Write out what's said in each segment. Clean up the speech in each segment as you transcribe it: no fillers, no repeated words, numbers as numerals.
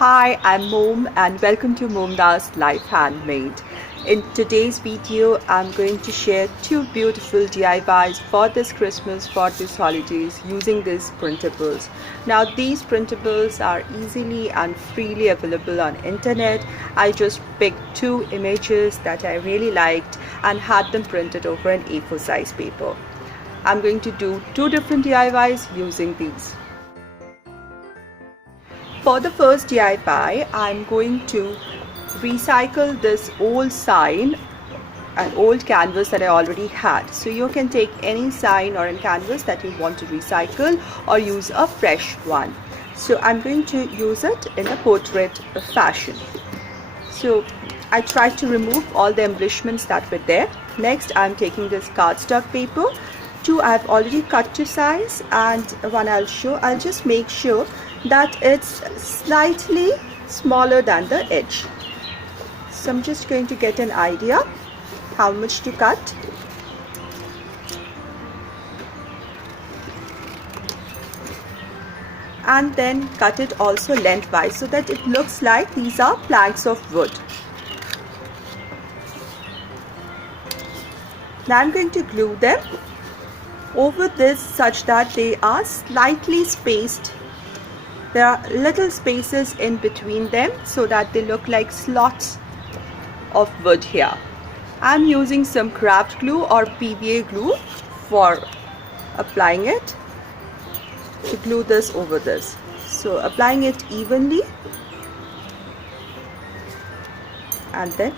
Hi, I'm Mom and welcome to MomDas Life Handmade. In today's video, I'm going to share two beautiful DIYs for this Christmas, for these holidays using these printables. Now these printables are easily and freely available on internet. I just picked two images that I really liked and had them printed over an A4 size paper. I'm going to do two different DIYs using these. For the first DIY, I'm going to recycle this old sign, an old canvas that I already had. So you can take any sign or a canvas that you want to recycle or use a fresh one. So I'm going to use it in a portrait fashion. So I tried to remove all the embellishments that were there. Next, I'm taking this cardstock paper. Two I've already cut to size, and one I'll show. I'll just make sure that it's slightly smaller than the edge. So I'm just going to get an idea how much to cut. And then cut it also lengthwise so that it looks like these are planks of wood. Now I'm going to glue them over this such that they are slightly spaced. There are little spaces in between them so that they look like slots of wood here. I'm using some craft glue or PVA glue for applying it to glue this over this. So applying it evenly and then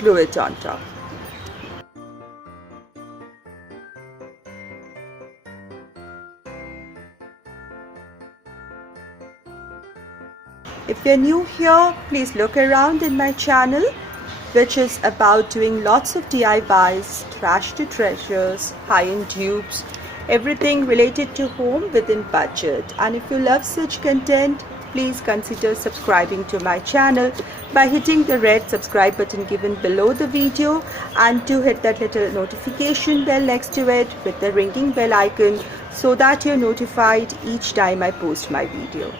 glue it on top. If you're new here, please look around in my channel, which is about doing lots of DIYs, trash to treasures, high-end dupes, everything related to home within budget. And if you love such content, please consider subscribing to my channel by hitting the red subscribe button given below the video, and do hit that little notification bell next to it with the ringing bell icon so that you're notified each time I post my video.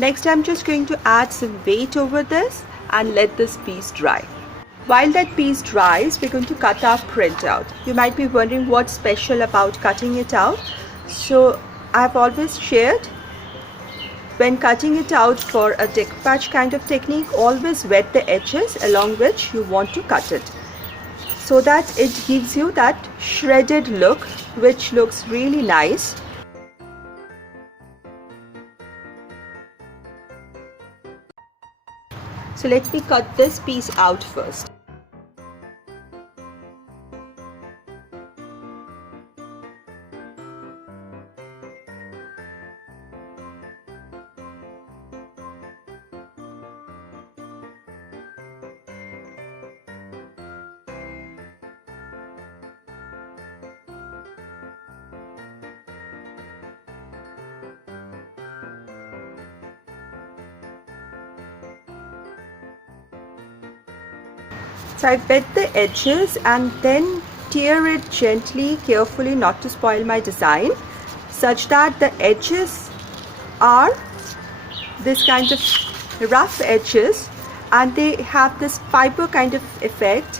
Next, I'm just going to add some weight over this and let this piece dry. While that piece dries, we're going to cut our print out. You might be wondering what's special about cutting it out. So I've always shared, when cutting it out for a decoupage kind of technique, always wet the edges along which you want to cut it, so that it gives you that shredded look, which looks really nice. So let me cut this piece out first. So I wet the edges and then tear it gently, carefully, not to spoil my design, such that the edges are this kind of rough edges and they have this fiber kind of effect,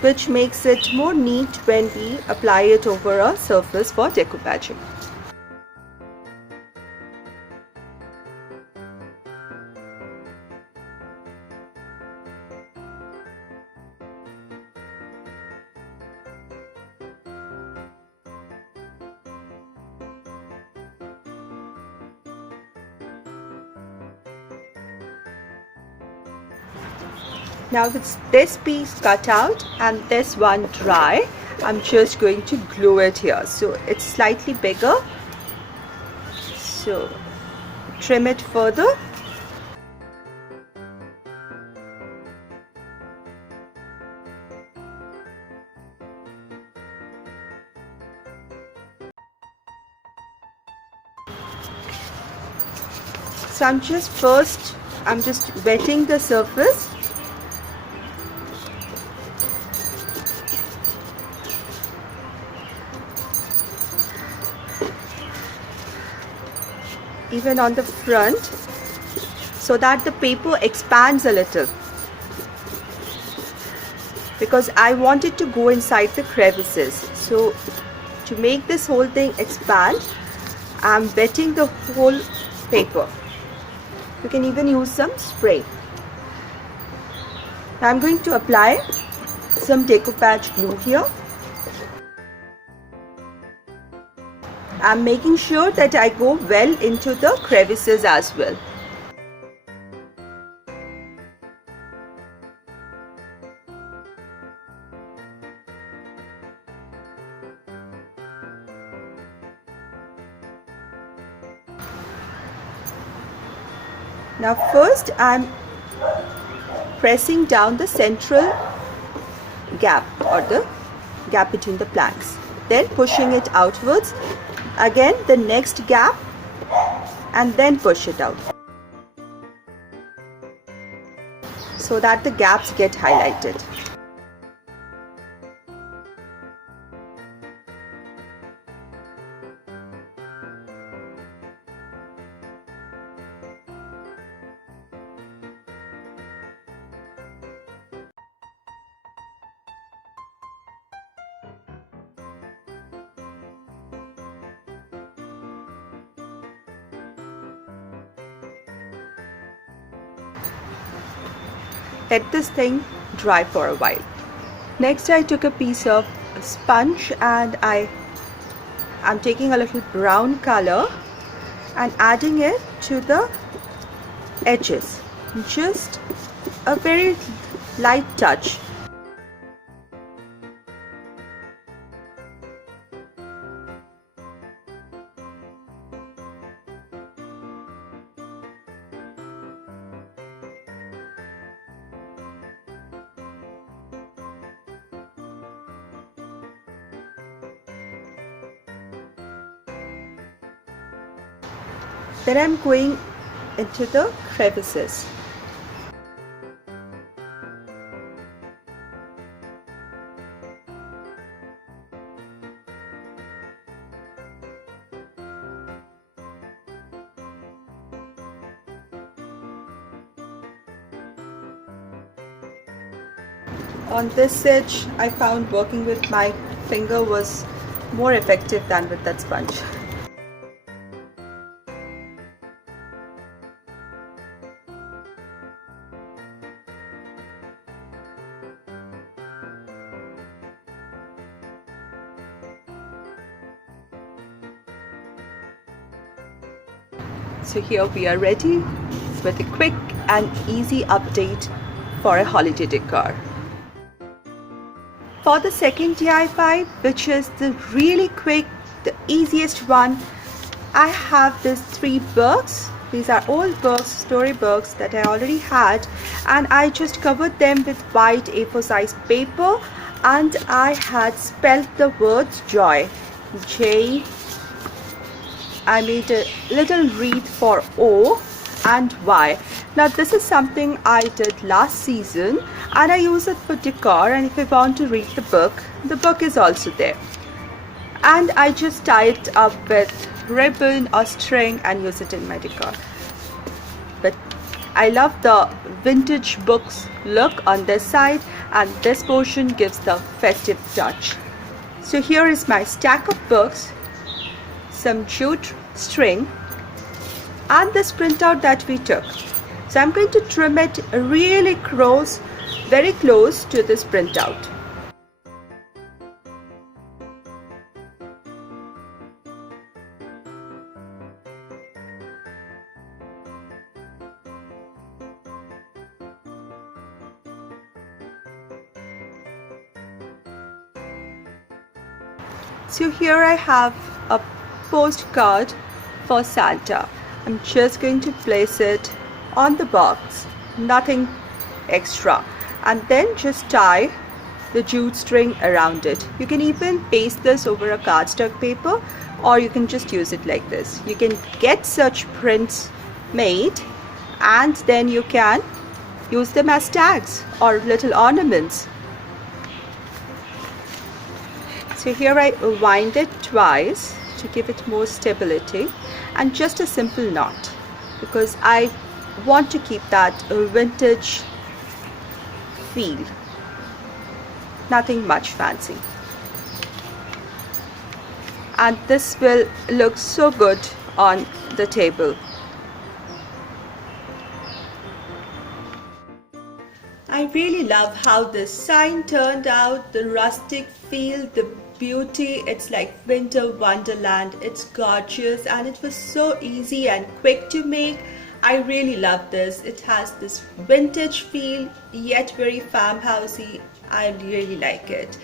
which makes it more neat when we apply it over a surface for decoupaging. Now with this piece cut out and this one dry, I'm just going to glue it here. So it's slightly bigger. So trim it further. So I'm just first I'm just wetting the surface. Even on the front, so that the paper expands a little, because I want it to go inside the crevices. So to make this whole thing expand, I'm wetting the whole paper. You can even use some spray. Now I'm going to apply some decoupage glue here. I'm making sure that I go well into the crevices as well. Now first I'm pressing down the central gap, or the gap between the planks, then pushing it outwards, again the next gap, and then push it out, so that the gaps get highlighted. Let this thing dry for a while. Next I took a piece of sponge and I'm taking a little brown color and adding it to the edges. Just a very light touch. Then I'm going into the crevices. On this edge, I found working with my finger was more effective than with that sponge. So here we are ready with a quick and easy update for a holiday decor. For the second DIY, which is the really quick, the easiest one, I have these 3 books. These are old books, story books that I already had, and I just covered them with white A4 size paper, and I had spelled the words joy, J. I made a little wreath for O and Y. Now this is something I did last season and I use it for decor, and if I want to read the book is also there. And I just tie it up with ribbon or string and use it in my decor. But I love the vintage books look on this side, and this portion gives the festive touch. So here is my stack of books, some jute string, and this printout that we took. So I'm going to trim it really close, very close to this printout. So here I have a postcard for Santa. I'm just going to place it on the box, nothing extra, and then just tie the jute string around it. You can even paste this over a cardstock paper, or you can just use it like this. You can get such prints made and then you can use them as tags or little ornaments. So here I wind it twice to give it more stability, and just a simple knot because I want to keep that vintage feel, nothing much fancy. And this will look so good on the table. I really love how this sign turned out, the rustic feel, the beauty. It's like winter wonderland. It's gorgeous and it was so easy and quick to make. I really love this. It has this vintage feel yet very farmhousey. I really like it.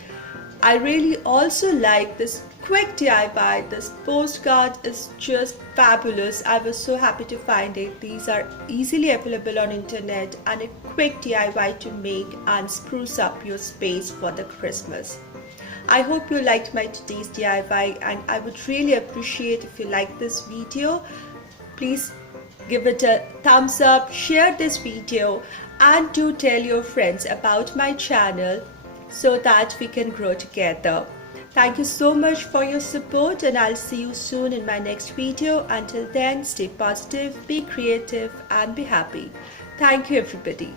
I really also like this quick DIY. This postcard is just fabulous. I was so happy to find it. These are easily available on internet and a quick DIY to make and spruce up your space for the Christmas. I hope you liked my today's DIY, and I would really appreciate if you like this video. Please give it a thumbs up, share this video, and do tell your friends about my channel so that we can grow together. Thank you so much for your support, and I'll see you soon in my next video. Until then, stay positive, be creative, and be happy. Thank you, everybody.